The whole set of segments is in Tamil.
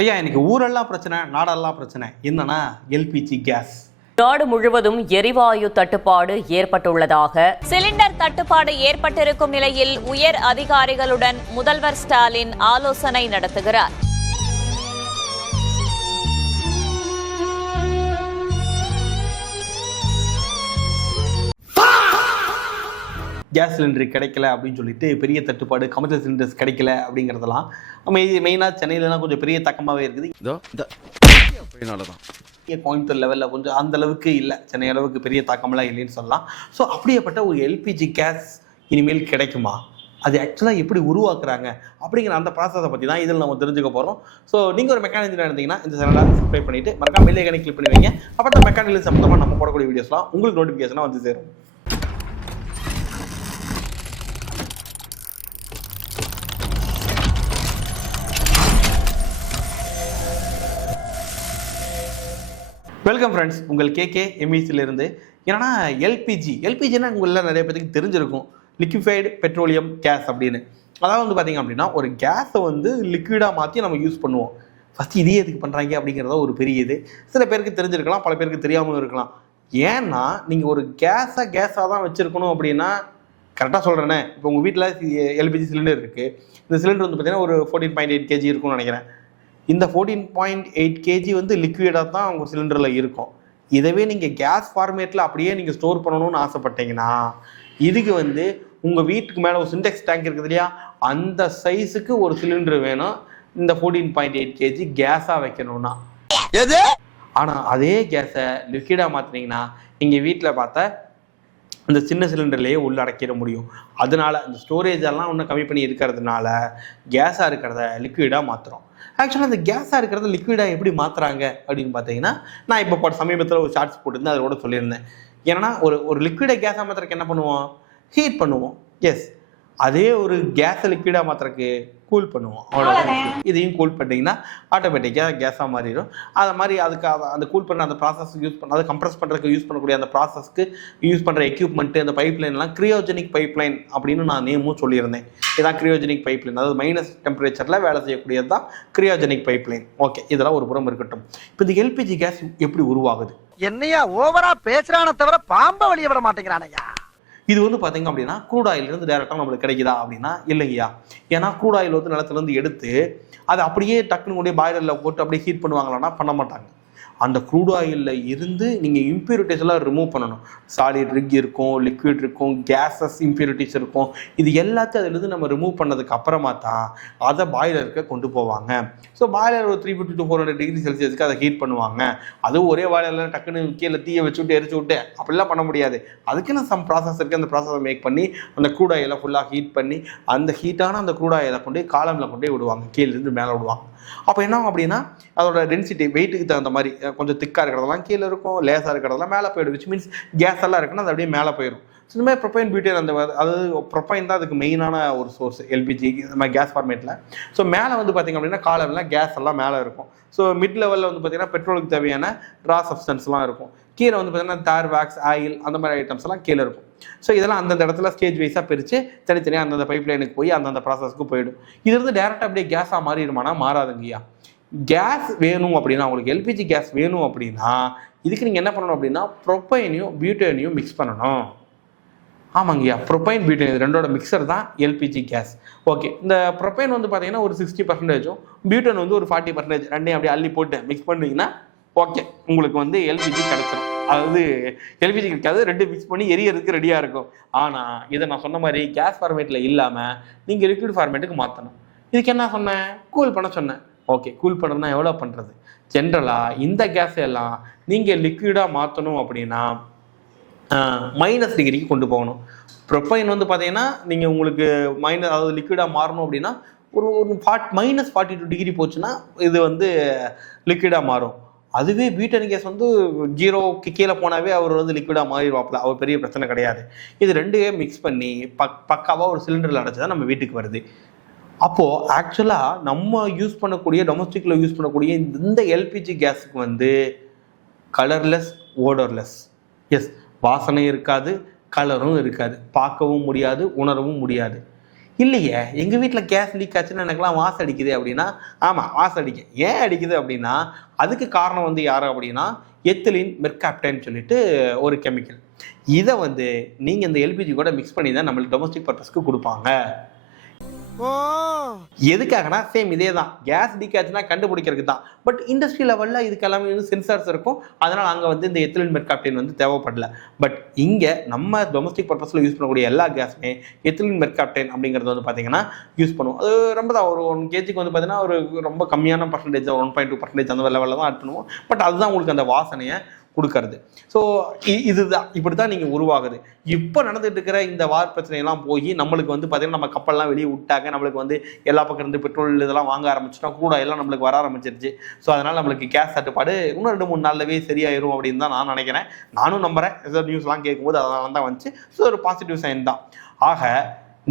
ஐயா, எனக்கு ஊரெல்லாம் பிரச்சனை, நாடெல்லாம் பிரச்சனை. என்னன்னா எல்பிஜி கேஸ். நாடு முழுவதும் எரிவாயு தட்டுப்பாடு ஏற்பட்டுள்ளதாக சிலிண்டர் தட்டுப்பாடு ஏற்பட்டிருக்கும் நிலையில் உயர் அதிகாரிகளுடன் முதல்வர் ஸ்டாலின் ஆலோசனை நடத்துகிறார். கேஸ் சிலிண்டர் கிடைக்கல அப்படின்னு சொல்லிட்டு பெரிய தட்டுப்பாடு, கமர்ஷியல் சிலிண்டர்ஸ் கிடைக்கல அப்படிங்கிறதெல்லாம் மெயினாக சென்னையிலலாம் கொஞ்சம் பெரிய தக்கமாகவே இருக்குது. கோயம்புத்தூர் லெவலில் கொஞ்சம் அந்த அளவுக்கு இல்லை, சென்னை அளவுக்கு பெரிய தாக்கமெல்லாம் இல்லைன்னு சொல்லலாம். ஸோ அப்படியேப்பட்ட ஒரு எல்பிஜி கேஸ் இனிமேல் கிடைக்குமா, அது ஆக்சுவலாக எப்படி உருவாக்குறாங்க அப்படிங்கிற அந்த ப்ராசஸை பற்றி தான் இதில் நம்ம தெரிஞ்சுக்க போகிறோம். ஸோ நீங்கள் ஒரு மெக்கானிக் இருந்தீங்கன்னா இந்த சேனலை சப்ஸ்கிரைப் பண்ணிவிட்டு மறக்காம பெல் ஐகானை கிளிக் பண்ணி வைங்க. அப்போ தான் மெக்கானிக்கல் சம்மந்தமாக நம்ம போடக்கூடிய வீடியோஸ்லாம் உங்களுக்கு நோட்டிஃபிகேஷனாக வந்து சேரும். வெல்கம் ஃப்ரெண்ட்ஸ், உங்கள் கேகே எம்இசிலிருந்து. ஏன்னா எல்பிஜின்னா உங்களில் நிறைய பேருக்கு தெரிஞ்சிருக்கும், லிக்விஃபைடு பெட்ரோலியம் கேஸ் அப்படின்னு. அதாவது வந்து பார்த்திங்க அப்படின்னா ஒரு கேஸை வந்து லிக்விடாக மாற்றி நம்ம யூஸ் பண்ணுவோம். ஃபஸ்ட்டு இதே எதுக்கு பண்ணுறாங்க அப்படிங்கிறத ஒரு பெரிய இது சில பேருக்கு தெரிஞ்சிருக்கலாம், பல பேருக்கு தெரியாமலும் இருக்கலாம். ஏன்னா நீங்கள் ஒரு கேஸாக தான் வச்சுருக்கணும் அப்படின்னா கரெக்டாக சொல்கிறேன்னே. இப்போ உங்கள் வீட்டில் எல்பிஜி சிலிண்டர் இருக்குது. இந்த சிலிண்டர் வந்து பார்த்திங்கன்னா ஒரு 14.8 kg இருக்கும்னு நினைக்கிறேன். இந்த 14.8 kg வந்து லிக்விடாக தான் உங்கள் சிலிண்டரில் இருக்கும். இதவே நீங்கள் கேஸ் ஃபார்மேட்டில் அப்படியே நீங்கள் ஸ்டோர் பண்ணணும்னு ஆசைப்பட்டீங்கன்னா இதுக்கு வந்து உங்கள் வீட்டுக்கு மேலே ஒரு சிண்டெக்ஸ் டேங்க் இருக்குது இல்லையா, அந்த சைஸுக்கு ஒரு சிலிண்டர் வேணும் இந்த 14.8 kg கேஸாக வைக்கணும்னா. ஆனால் அதே கேஸை லிக்விடாக மாற்றினீங்கன்னா நீங்கள் வீட்டில் பார்த்த அந்த சின்ன சிலிண்டர்லேயே உள்ள அடக்கிட முடியும். அதனால இந்த ஸ்டோரேஜ் எல்லாம் இன்னும் கம்மி பண்ணி இருக்கிறதுனால கேஸாக இருக்கிறத லிக்விடாக மாற்றுறோம். ஆக்சுவலாக அந்த கேஸாக இருக்கிறத லிக்விடாக எப்படி மாற்றுறாங்க அப்படின்னு பார்த்தீங்கன்னா, நான் இப்போ சமீபத்தில் ஒரு ஷார்ட்ஸ் போட்டிருந்தேன், அதோட சொல்லியிருந்தேன். ஏன்னா ஒரு லிக்விடை கேஸாக மாற்றுறதுக்கு என்ன பண்ணுவோம், ஹீட் பண்ணுவோம். எஸ், அதே ஒரு கேஸை லிக்விடாக மாற்றுறதுக்கு கூல் பண்ணுவோம். அவ்வளோதான். இதையும் கூல் பண்ணிங்கன்னா ஆட்டோமேட்டிக்காக கேஸாக மாறிடும். அதை மாதிரி அதுக்கு அந்த கூல் பண்ண அந்த ப்ராசஸ் யூஸ் பண்ண, அதை கம்ப்ரஸ் பண்ணுறதுக்கு யூஸ் பண்ணக்கூடிய அந்த ப்ராசஸ்க்கு யூஸ் பண்ணுற எக்யூப்மெண்ட்டு, அந்த பைப்லைன்லாம் கிரியோஜெனிக் பைப்லைன் அப்படின்னு நான் நேமும் சொல்லியிருந்தேன். இதான் கிரியோஜெனிக் பைப்லைன், அதாவது மைனஸ் டெம்பரேச்சரில் வேலை செய்யக்கூடியது தான் கிரியோஜெனிக் பைப்லைன். ஓகே, இதெல்லாம் ஒரு புறம் இருக்கட்டும். இப்போ இந்த எல்பிஜி கேஸ் எப்படி உருவாகுது? என்னையா ஓவரா பேசுறான தவிர பாம்ப வெளியே விட மாட்டேங்கிறானையா. இது வந்து பார்த்தீங்க அப்படின்னா க்ரூட் ஆயிலிருந்து டேரெக்டாக நம்மளுக்கு கிடைக்குதா அப்படின்னா இல்லைங்கய்யா. ஏன்னா க்ரூட் ஆயில் வந்து நிலத்துலேருந்து எடுத்து அதை அப்படியே டக்குன்னு கொண்டே பாய்லரில் போட்டு அப்படியே ஹீட் பண்ணுவாங்களான்னா பண்ண மாட்டாங்க. அந்த க்ரூட் ஆயிலில் இருந்து நீங்கள் இம்ப்யூரிட்டிஸ் எல்லாம் ரிமூவ் பண்ணணும். சாலிட் ரிக் இருக்கும், லிக்விட் இருக்கும், கேஸஸ் இம்ப்யூரிட்டிஸ் இருக்கும். இது எல்லாத்தையும் அதிலிருந்து நம்ம ரிமூவ் பண்ணதுக்கு அப்புறமா தான் அதை பாய்லருக்கு கொண்டு போவாங்க. ஸோ பாய்லர் ஒரு 350 to 400 degree செல்சியஸ்க்கு அதை ஹீட் பண்ணுவாங்க. அதுவும் ஒரே பாய்லரில் டக்குன்னு கீழே தீயை வச்சு விட்டு எரிச்சு விட்டு அப்படிலாம் பண்ண முடியாது. அதுக்குன்னு சம் ப்ராசஸ் இருக்குது. அந்த ப்ராசஸை மேக் பண்ணி அந்த க்ரூட் ஆயிலை ஃபுல்லாக ஹீட் பண்ணி அந்த ஹீட்டான அந்த க்ரூட் ஆயிலை கொண்டு காலமில் கொண்டு விடுவாங்க, கீழேருந்து மேலே விடுவாங்க. அப்போ என்ன ஆகும் அப்படின்னா அதோட டென்சிட்டி வெயிட்டுக்கு தகுந்த மாதிரி கொஞ்சம் திக்காக இருக்கிறதெல்லாம் கீழே இருக்கும், லேசாக இருக்கிறதெல்லாம் மேலே போயிடும். விச் மீன்ஸ் கேஸ் எல்லாம் இருக்குன்னா அது அப்படியே மேலே போயிடும். ஸோ இந்த மாதிரி ப்ரொப்பைன் பியூட்டேன், அந்த அதாவது ப்ரொப்பைன் தான் அதுக்கு மெயினான ஒரு சோர்ஸ் எல்பிஜி இந்த மாதிரி கேஸ் ஃபார்மேட்டில். ஸோ மேலே வந்து பார்த்திங்க அப்படின்னா காலம்லாம் கேஸ் எல்லாம் மேலே இருக்கும். ஸோ மிட் லெவலில் வந்து பார்த்திங்கன்னா பெட்ரோலுக்கு தேவையான ரா சப்ஸ்டன்ஸ்லாம் இருக்கும். கீழே வந்து பார்த்திங்கன்னா தார், வேக்ஸ், ஆயில் அந்த மாதிரி ஐட்டம்ஸ் எல்லாம் கீழே இருக்கும். ஸோ இதெல்லாம் அந்தந்த இடத்துல ஸ்டேஜ் வைஸாக பிரித்து தனித்தனியாக அந்தந்த பைப் லைனுக்கு போய் அந்தந்த ப்ராசஸ்க்கு போயிடும். இதுலேருந்து டேரெக்டாக அப்படியே கேஸாக மாறிடுமானா மாறாதுங்கய்யா. கேஸ் வேணும் அப்படின்னா, உங்களுக்கு எல்பிஜி கேஸ் வேணும் அப்படின்னா இதுக்கு நீங்கள் என்ன பண்ணணும் அப்படின்னா ப்ரொப்பைனையும் பியூட்டேனையும் மிக்ஸ் பண்ணணும். ஆமாங்கய்யா, ப்ரொப்பைன் பியூட்டேன் இது ரெண்டோட மிக்சர் தான் எல்பிஜி கேஸ். ஓகே, இந்த ப்ரொப்பைன் வந்து பார்த்தீங்கன்னா ஒரு 60%, பியூட்டன் வந்து ஒரு 40%, ரெண்டையும் அப்படியே அள்ளி போட்டு மிக்ஸ் பண்ணிங்கன்னா ஓகே உங்களுக்கு வந்து எல்பிஜி கிடைச்சிடும். அதாவது எல்பிஜி கிடைக்காது, ரெண்டு மிக்ஸ் பண்ணி எரியறதுக்கு ரெடியாக இருக்கும். ஆனால் இதை நான் சொன்ன மாதிரி கேஸ் ஃபார்மேட்டில் இல்லாமல் நீங்கள் லிக்விட் ஃபார்மேட்டுக்கு மாற்றணும். இதுக்கு என்ன சொன்னேன், கூல் பண்ண சொன்னேன். ஓகே, கூல் பண்ணுறதுனா எவ்வளோ பண்ணுறது? ஜென்ரலாக இந்த கேஸ் எல்லாம் நீங்கள் லிக்விடாக மாற்றணும் அப்படின்னா -, டிகிரிக்கு கொண்டு போகணும். ப்ரொப்பைன் வந்து பார்த்தீங்கன்னா நீங்கள் உங்களுக்கு அதாவது லிக்விடாக மாறணும் அப்படின்னா ஒரு -42 டிகிரி போச்சுன்னா இது வந்து லிக்விடாக மாறும். அதுவே பியூட்டன் கேஸ் வந்து 0க்கு கீழே போனாவே அவர் வந்து லிக்விடாக மாறிடுவாப்பில், அவர் பெரிய பிரச்சனை கிடையாது. இது ரெண்டுமே மிக்ஸ் பண்ணி பக்காவாக ஒரு சிலிண்டரில் அடைச்சி தான் நம்ம வீட்டுக்கு வருது. அப்போது ஆக்சுவலாக நம்ம யூஸ் பண்ணக்கூடிய டொமஸ்டிக்கில் யூஸ் பண்ணக்கூடிய இந்த எல்பிஜி கேஸுக்கு வந்து கலர்லெஸ், ஓடர்லெஸ். எஸ், வாசனை இருக்காது, கலரும் இருக்காது, பார்க்கவும் முடியாது, உணரவும் முடியாது. இல்லையே எங்கள் வீட்டில் கேஸ் லீக் ஆச்சுன்னா எனக்குலாம் வாசம் அடிக்குது அப்படின்னா, ஆமாம் வாசம் அடிக்கும். ஏன் அடிக்குது அப்படின்னா அதுக்கு காரணம் வந்து யார் அப்படின்னா எத்திலீன் மெர்காப்டைன்னு சொல்லிட்டு ஒரு கெமிக்கல். இதை வந்து நீங்கள் இந்த எல்பிஜி கூட மிக்ஸ் பண்ணி தான் நம்மளுக்கு டொமஸ்டிக் பர்பஸ்க்கு கொடுப்பாங்க. எதுக்காகனா சேம் இதே தான், கேஸ் லீக் ஆச்சுன்னா கண்டுபிடிக்கிறதுக்கு தான். பட் இண்டஸ்ட்ரி லெவலில் இதுக்கு எல்லாமே வந்து சென்சார்ஸ் இருக்கும், அதனால் அங்கே வந்து இந்த எத்திலீன் மெர்காப்டைன் வந்து தேவைப்படல. பட் இங்கே நம்ம டொமஸ்டிக் பர்பஸில் யூஸ் பண்ணக்கூடிய எல்லா கேஸுமே எத்திலீன் மெர்காப்டைன் அப்படிங்கிறது வந்து பார்த்தீங்கன்னா யூஸ் பண்ணுவோம். அது ரொம்ப தான் ஒரு 1 kg வந்து பார்த்தீங்கன்னா ஒரு ரொம்ப கம்மியான பர்சன்டேஜ் 1.2% அந்த லெவலில் தான் ஆட் பண்ணுவோம். பட் அதுதான் உங்களுக்கு அந்த வாசனையை கொடுக்கறது. ஸோ இதுதான் இப்படி தான் நீங்கள் உருவாகுது. இப்போ நடந்துட்டு இருக்கிற இந்த வார் பிரச்சனையெல்லாம் போய் நம்மளுக்கு வந்து பார்த்தீங்கன்னா நம்ம கப்பல்லாம் வெளியே விட்டாங்க, நம்மளுக்கு வந்து எல்லா பக்கம் இருந்து பெட்ரோல் இதெல்லாம் வாங்க ஆரம்பிச்சிட்டோம், கூட எல்லாம் நம்மளுக்கு வர ஆரம்பிச்சிருச்சு. ஸோ அதனால் நம்மளுக்கு கேஸ் தட்டுப்பாடு இன்னும் 2-3 நாள்லவே சரியாயிரும் அப்படின்னு தான் நான் நினைக்கிறேன். நானும் நம்புறேன். ஏதோ நியூஸ்லாம் கேட்கும்போது அதெல்லாம் தான் வந்துச்சு. ஸோ ஒரு பாசிட்டிவ் சைன் தான். ஆக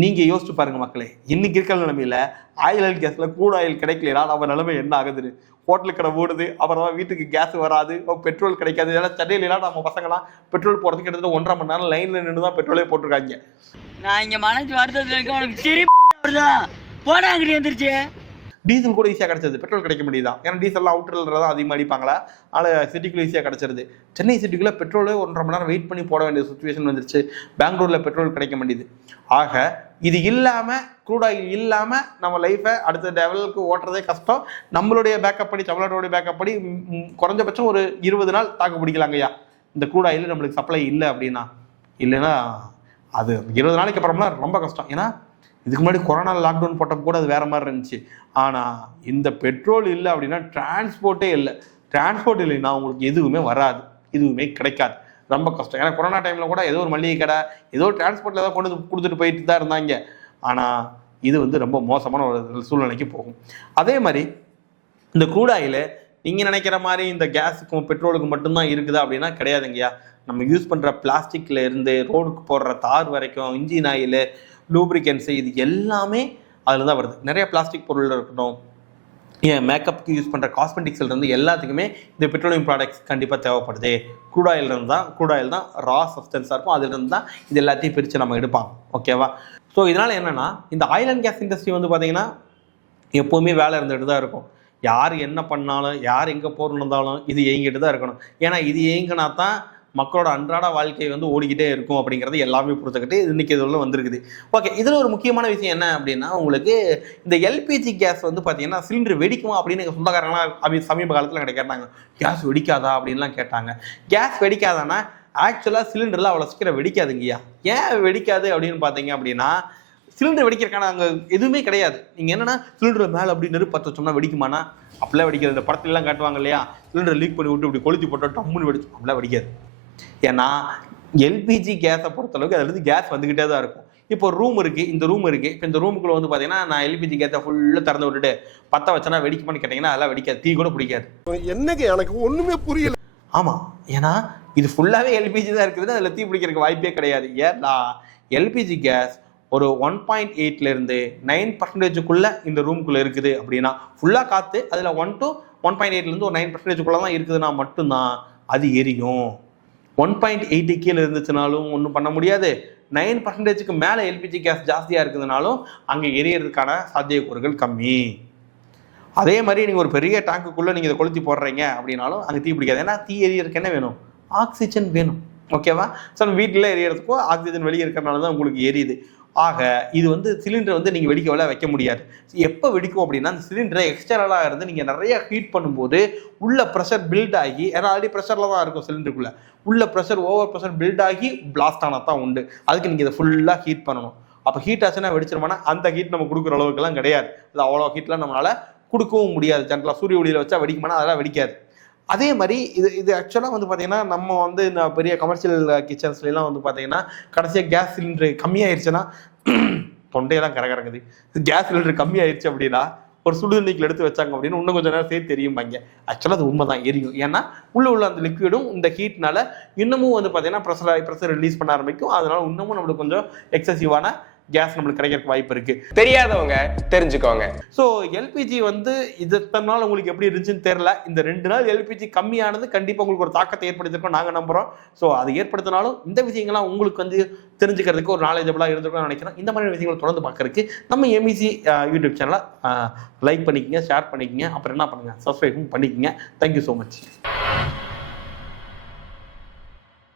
நீங்கள் யோசிச்சு பாருங்க மக்களே, இன்னைக்கு இருக்கிற நிலைமையில ஆயில் கேஸில் கூட ஆயில் கிடைக்கலனா நம்ம நிலைமை என்ன ஆகுதுன்னு. ஹோட்டல் கடை ஓடுது, அப்புறமா வீட்டுக்கு கேஸ் வராது, பெட்ரோல் கிடைக்காது. ஏன்னா சென்னையிலாம் நம்ம பசங்களாம் பெட்ரோல் போகிறதுக்கு கிட்டத்தட்ட 1.5 மணி நேரம் லைனில் நின்று தான் பெட்ரோலே போட்டிருக்காங்க. நான் இங்கே மனசு வருத்தத்தில் இருக்க உனக்கு சிரிப்பு போனாங்க வந்துருச்சு. டீசல் கூட ஈஸியாக கிடச்சிது, பெட்ரோல் கிடைக்க முடியுதான். ஏன்னா டீசல்லாம் அவுட்டரில் தான் அதிகமாக அடிப்பாங்களா, அதனால் சிட்டிக்குள்ளே ஈஸியாக கிடச்சிருது. சென்னை சிட்டிக்குள்ளே பெட்ரோலே 1.5 மணி நேரம் வெயிட் பண்ணி போட வேண்டிய சுச்சுவேஷன் வந்துருச்சு. பெங்களூரில் பெட்ரோல் கிடைக்க மாட்டேது. ஆக இது இல்லாமல் க்ரூட் ஆயில் இல்லாமல் நம்ம லைஃப்பை அடுத்த லெவலுக்கு ஓட்டுறதே கஷ்டம். நம்மளுடைய பேக்கப் படி, தமிழ்நாட்டோடைய பேக்கப் படி குறைஞ்சபட்சம் ஒரு 20 நாள் தாக்கு பிடிக்கலாங்கய்யா இந்த க்ரூட் ஆயில் நம்மளுக்கு சப்ளை இல்லை அப்படின்னா. இல்லைன்னா அது 20 நாளைக்கு அப்புறம்லாம் ரொம்ப கஷ்டம். ஏன்னா இதுக்கு முன்னாடி கொரோனா லாக்டவுன் போட்டப்போ கூட அது வேற மாதிரி இருந்துச்சு. ஆனால் இந்த பெட்ரோல் இல்லை அப்படின்னா டிரான்ஸ்போர்ட்டே இல்லை. டிரான்ஸ்போர்ட் இல்லைன்னா உங்களுக்கு எதுவுமே வராது, எதுவுமே கிடைக்காது, ரொம்ப கஷ்டம். ஏன்னா கொரோனா டைமில் கூட ஏதோ ஒரு மளிகை கடை ஏதோ டிரான்ஸ்போர்ட்டில் ஏதோ கொண்டு கொடுத்துட்டு போயிட்டு தான் இருந்தாங்க. ஆனால் இது வந்து ரொம்ப மோசமான ஒரு சூழ்நிலைக்கு போகும். அதே மாதிரி இந்த க்ரூட் ஆயில் நீங்கள் நினைக்கிற மாதிரி இந்த கேஸுக்கும் பெட்ரோலுக்கும் மட்டும்தான் இருக்குதா அப்படின்னா கிடையாதுங்கய்யா. நம்ம யூஸ் பண்ணுற பிளாஸ்டிக்கில் இருந்து ரோடுக்கு போடுற தார் வரைக்கும், இன்ஜின் ஆயில், லூப்ரிகன்ஸு, இது எல்லாமே அதில் தான் வருது. நிறைய பிளாஸ்டிக் பொருள் இருக்கட்டும், ஏன் மேக்கப்புக்கு யூஸ் பண்ணுற காஸ்மெட்டிக்ஸ்லேருந்து எல்லாத்துக்குமே இந்த பெட்ரோலியம் ப்ராடக்ட்ஸ் கண்டிப்பாக தேவைப்படுது. க்ரூட் ஆயில் தான் ரா சப்ஸ்டன்ஸாக இருக்கும், அதுலேருந்து தான் இது எல்லாத்தையும் பிரித்து நம்ம எடுப்பாங்க. ஓகேவா? ஸோ இதனால் என்னென்னா இந்த ஆயில் அண்ட் கேஸ் இண்டஸ்ட்ரி வந்து பார்த்திங்கன்னா எப்போவுமே வேலை இருந்துகிட்டு தான் இருக்கும். யார் என்ன பண்ணாலும், யார் எங்கே போகிறன்னு இருந்தாலும் இது இயங்கிட்டு தான் இருக்கணும். ஏன்னா இது இயங்கினா தான் மக்களோட அன்றாட வாழ்க்கை வந்து ஓடிக்கிட்டே இருக்கும் அப்படிங்கிறது எல்லாமே புரிஞ்சுக்கிட்டு இன்றைக்கி இதில் வந்திருக்குது. ஓகே, இதில் ஒரு முக்கியமான விஷயம் என்ன அப்படின்னா, உங்களுக்கு இந்த எல்பிஜி கேஸ் வந்து பார்த்தீங்கன்னா சிலிண்டர் வெடிக்குமா அப்படின்னு எங்கள் சொந்தக்காரங்களாம் அப்படி சமீப காலத்தில் எனக்கு கேட்டாங்க. கேஸ் வெடிக்காதா அப்படின்லாம் கேட்டாங்க. கேஸ் வெடிக்காதானா ஆக்சுவலாக சிலிண்டரில் அவ்வளோ சீக்கிரம் வெடிக்காதுங்கய்யா. ஏன் வெடிக்காது அப்படின்னு பார்த்தீங்க அப்படின்னா, சிலிண்டர் வெடிக்கிறதுக்கான அங்கே எதுவுமே கிடையாது. நீங்கள் என்னென்னா சிலிண்டர் மேலே அப்படி நெருப்பு பற்ற சொன்னால் வெடிக்குமானா அப்படிலாம் வெடிக்கிறது. இந்த படத்துலலாம் காட்டுவாங்க இல்லையா, சிலிண்டர் லீக் பண்ணி விட்டு இப்படி கொளுத்தி போட்டோம் டம்முன்னு வெடிச்சு, அப்படிலாம் வெடிக்காது. ஏன்னா எல்பிஜி கேஸை பொறுத்தளவுக்கு அதுலேருந்து கேஸ் வந்துக்கிட்டே தான் இருக்கும். இப்போ ரூம் இருக்குது, இந்த ரூம் இருக்குது. இப்போ இந்த ரூமுக்குள்ளே வந்து பார்த்தீங்கன்னா நான் எல்பிஜி கேஸை ஃபுல்லாக திறந்து விட்டுட்டு பற்ற வச்சனா வெடிக்குமான்னு கேட்டிங்கன்னா அதெல்லாம் வெடிக்காது, தீ கூட பிடிக்காது. என்னங்க எனக்கு ஒன்றுமே புரியல. ஆமாம், ஏன்னா இது ஃபுல்லாகவே எல்பிஜி தான் இருக்குது, அதில் தீ பிடிக்கிறதுக்கு வாய்ப்பே கிடையாது. ஏன்னா எல்பிஜி கேஸ் ஒரு 1.8லேருந்து 9%க்குள்ளே இந்த ரூமுக்குள்ளே இருக்குது அப்படின்னா, ஃபுல்லாக காற்று அதில் 1 to 1.8லேருந்து ஒரு 9%க்குள்ளே தான் இருக்குதுன்னா மட்டும்தான் அது எரியும். 1.8 கீழே இருந்துச்சுனாலும் ஒன்றும் பண்ண முடியாது. 9%க்கு மேலே எல்பிஜி கேஸ் ஜாஸ்தியாக இருக்குதுனாலும் அங்கே எரியறதுக்கான சாத்தியக்கூறுகள் கம்மி. அதே மாதிரி நீங்கள் ஒரு பெரிய டேங்குக்குள்ளே நீங்கள் இதை கொளுத்தி போடுறீங்க அப்படின்னாலும் அங்கே தீ பிடிக்காது. ஏன்னா தீ எரியறதுக்கு என்ன வேணும்? ஆக்சிஜன் வேணும். ஓகேவா? ஸோ வீட்டில் எரியறதுக்கோ ஆக்சிஜன் வெளியே இருக்கிறனால தான் உங்களுக்கு எரியுது. ஆக இது வந்து சிலிண்டர் வந்து நீங்கள் வெடிக்கவெல்லாம் வைக்க முடியாது. எப்போ வெடிக்கும் அப்படின்னா, அந்த சிலிண்டரை எக்ஸ்டர்னலாக இருந்து நீங்கள் நிறைய ஹீட் பண்ணும்போது உள்ள ப்ரெஷர் பில்ட் ஆகி, ஏன்னா ஆல்ரெடி ப்ரெஷரில் தான் இருக்கும் சிலிண்டருக்குள்ளே, உள்ள ப்ரெஷர் ஓவர் ப்ரெஷர் பில்ட் ஆகி பிளாஸ்ட் ஆனால் தான் உண்டு. அதுக்கு நீங்கள் இதை ஃபுல்லாக ஹீட் பண்ணணும். அப்போ ஹீட் ஆச்சுன்னா வெடிச்சிருமானா அந்த ஹீட் நம்ம கொடுக்குற அளவுக்குலாம் கிடையாது. அது அவ்வளோ ஹீட்லாம் நம்மளால் கொடுக்கவும் முடியாது. ஜென்ரலாக சூரிய ஒளியில் வச்சா வெடிக்குமானா அதெல்லாம் வெடிக்காது. அதே மாதிரி இது ஆக்சுவலாக வந்து பார்த்தீங்கன்னா நம்ம வந்து இந்த பெரிய கமர்ஷியல் கிச்சன்ஸ்லாம் வந்து பார்த்தீங்கன்னா கடைசியாக கேஸ் சிலிண்டர் கம்மியாயிருச்சுன்னா தொண்டையெல்லாம் கரகரங்குது. கேஸ் சிலிண்டர் கம்மியாயிருச்சு அப்படின்னா ஒரு சுடுதண்ணிக்கில் எடுத்து வச்சாங்க அப்படின்னு இன்னும் கொஞ்சம் நேரம் சேர்த்து தெரியும்பாங்க. ஆக்சுவலாக அது உண்மை தான், எரியும். ஏன்னா உள்ள அந்த லிக்விடும் இந்த ஹீட்னால இன்னமும் வந்து பார்த்தீங்கன்னா ப்ரெஷர் ரிலீஸ் பண்ண ஆரம்பிக்கும். அதனால இன்னமும் நம்மளுக்கு கொஞ்சம் எக்ஸசிவான கேஸ் நம்மளுக்கு கிடைக்கிறதுக்கு வாய்ப்பு இருக்கு. தெரியாதவங்க தெரிஞ்சுக்கோங்க. ஸோ எல்பிஜி வந்து இது இத்தனை நாள் உங்களுக்கு எப்படி இருந்துச்சுன்னு தெரியல. இந்த 2 நாள் எல்பிஜி கம்மியானது கண்டிப்பா உங்களுக்கு ஒரு தாக்கத்தை ஏற்படுத்திருக்கோம் நாங்க நம்புறோம். ஸோ அது ஏற்படுத்தினாலும் இந்த விஷயங்கள்லாம் உங்களுக்கு வந்து தெரிஞ்சுக்கிறதுக்கு ஒரு நாலேஜபிளா இருந்திருக்கும்னு நினைக்கிறேன். இந்த மாதிரி விஷயங்களை தொடர்ந்து பார்க்கறதுக்கு நம்ம எம்இசி யூடியூப் சேனலை லைக் பண்ணிக்கங்க, ஷேர் பண்ணிக்கங்க, அப்புறம் என்ன பண்ணுங்க, சப்ஸ்கிரைபும் பண்ணிக்கங்க. Thank you so much.